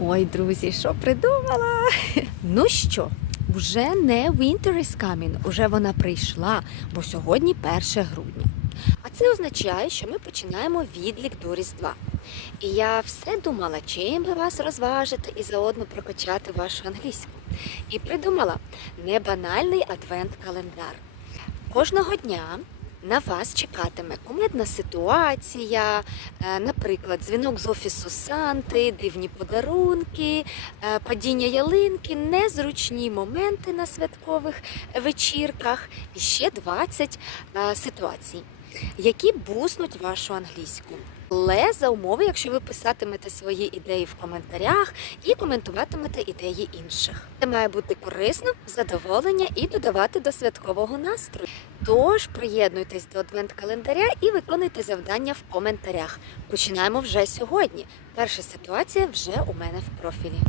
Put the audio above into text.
Ой, друзі, що придумала? Ну що, вже не Winter is coming, уже вона прийшла, бо сьогодні 1 грудня. А це означає, що ми починаємо відлік до Різдва. І я все думала, чим би вас розважити і заодно прокачати вашу англійську. І придумала небанальний адвент-календар. Кожного дня на вас чекатиме кумедна ситуація, е, наприклад, дзвінок з офісу Санти, дивні подарунки, е, падіння ялинки, незручні моменти на святкових вечірках і ще 20 е, ситуацій, які буснуть вашу англійську. Але за умови, якщо ви писатимете свої ідеї в коментарях і коментуватимете ідеї інших. Це має бути корисно, задоволення і додавати до святкового настрою. Тож приєднуйтесь до адвент-календаря і виконуйте завдання в коментарях. Починаємо вже сьогодні. Перша ситуація вже у мене в профілі.